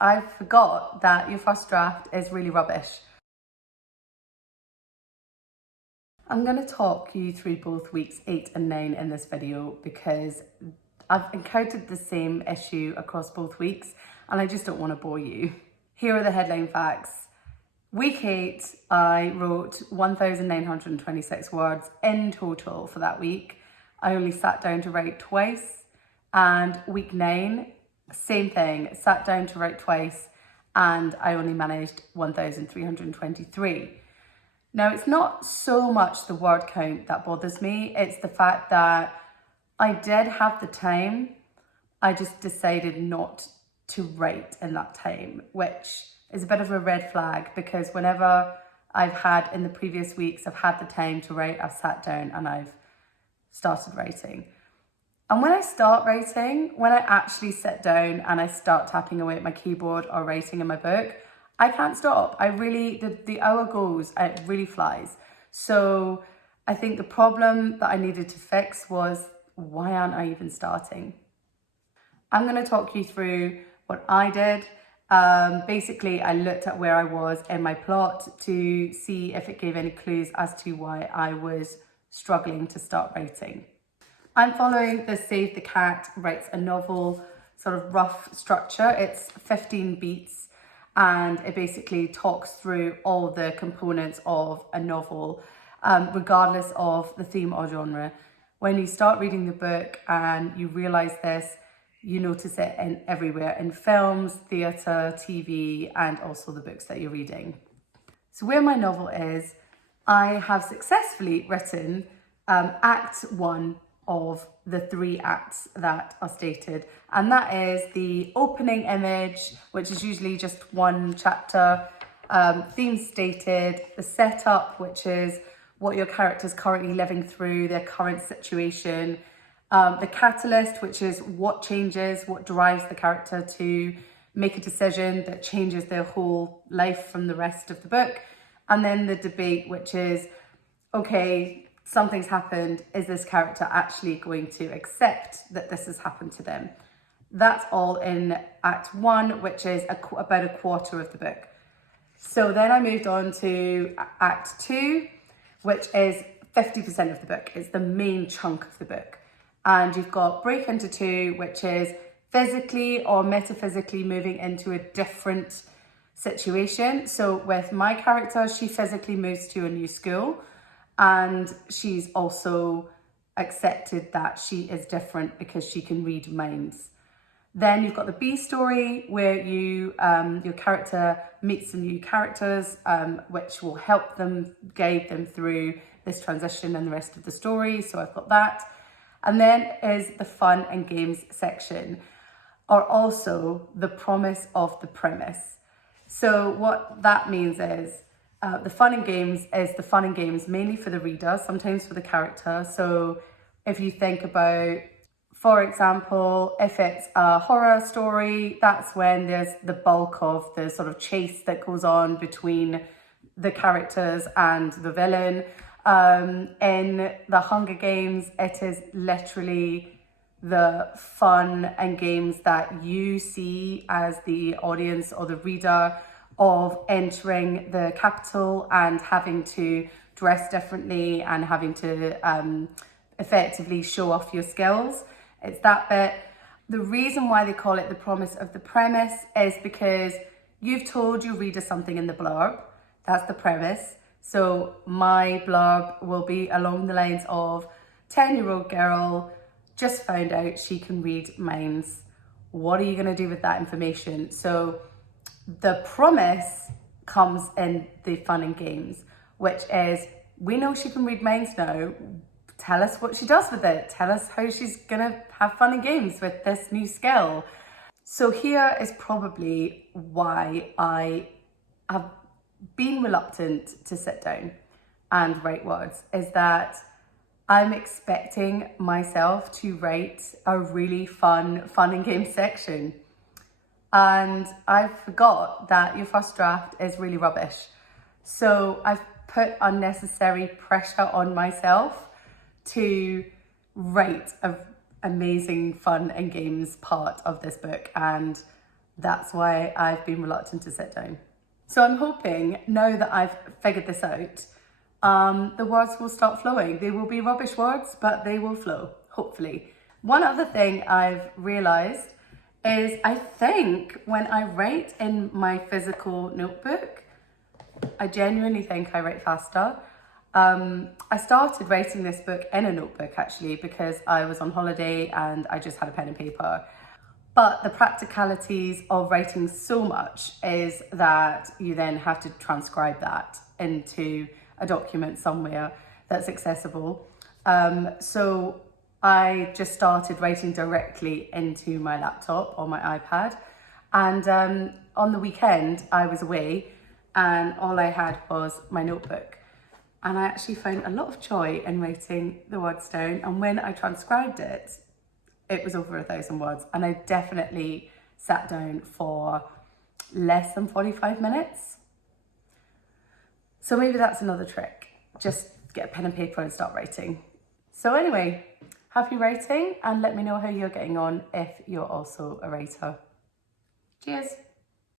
I forgot that your first draft is really rubbish. I'm going to talk you through both weeks 8 and 9 in this video because I've encountered the same issue across both weeks and I just don't want to bore you. Here are the headline facts. Week 8, I wrote 1,926 words in total for that week. I only sat down to write twice. And week 9, same thing, sat down to write twice and I only managed 1,323. Now, it's not so much the word count that bothers me, it's the fact that I did have the time, I just decided not to write in that time, which is a bit of a red flag because whenever I've had in the previous weeks, I've had the time to write, I've sat down and I've started writing. And when I start writing, when I actually sit down and I start tapping away at my keyboard or writing in my book, I can't stop. The hour goes, it really flies. So I think the problem that I needed to fix was, why aren't I even starting? I'm going to talk you through what I did. Basically, I looked at where I was in my plot to see if it gave any clues as to why I was struggling to start writing. I'm following the Save the Cat Writes a Novel sort of rough structure. It's 15 beats and it basically talks through all the components of a novel, regardless of the theme or genre. When you start reading the book and you realise this, you notice it in everywhere, in films, theatre, TV, and also the books that you're reading. So where my novel is, I have successfully written Act 1 of the 3 acts that are stated, and that is the opening image, which is usually just one chapter, theme stated, the setup, which is what your character's currently living through, their current situation, the catalyst, which is what changes, what drives the character to make a decision that changes their whole life from the rest of the book, and then the debate, which is, okay, something's happened, is this character actually going to accept that this has happened to them? That's all in Act 1, which is about a quarter of the book. So then I moved on to Act 2, which is 50% of the book. It's the main chunk of the book. And you've got Break Into 2, which is physically or metaphysically moving into a different situation. So with my character, she physically moves to a new school. And she's also accepted that she is different because she can read minds. Then you've got the B story where your character meets some new characters, which will help them, guide them through this transition and the rest of the story. So I've got that. And then is the fun and games section, or also the promise of the premise. So what that means is, the fun and games is the fun and games mainly for the reader, sometimes for the character. So if you think about, for example, if it's a horror story, that's when there's the bulk of the sort of chase that goes on between the characters and the villain. In the Hunger Games, it is literally the fun and games that you see as the audience or the reader of entering the capital and having to dress differently and having to effectively show off your skills. It's that bit. The reason why they call it the promise of the premise is because you've told your reader something in the blurb. That's the premise. So my blurb will be along the lines of 10-year-old girl just found out she can read minds. What are you going to do with that information? So the promise comes in the fun and games, which is, we know she can read minds now. Tell us what she does with it. Tell us how she's gonna have fun and games with this new skill. So here is probably why I have been reluctant to sit down and write words, is that I'm expecting myself to write a really fun and games section. And I forgot that your first draft is really rubbish. So I've put unnecessary pressure on myself to write an amazing fun and games part of this book, and That's why I've been reluctant to sit down. So I'm hoping now that I've figured this out, the words will start flowing. They will be rubbish words, but they will flow, hopefully. One other thing I've realised is I think when I write in my physical notebook, I genuinely think I write faster. I started writing this book in a notebook actually because I was on holiday and I just had a pen and paper. But the practicalities of writing so much is that you then have to transcribe that into a document somewhere that's accessible. So I just started writing directly into my laptop or my iPad. And on the weekend, I was away and all I had was my notebook. And I actually found a lot of joy in writing the words down. And when I transcribed it, it was over 1,000 words. And I definitely sat down for less than 45 minutes. So maybe that's another trick. Just get a pen and paper and start writing. So anyway, happy writing and let me know how you're getting on if you're also a writer. Cheers.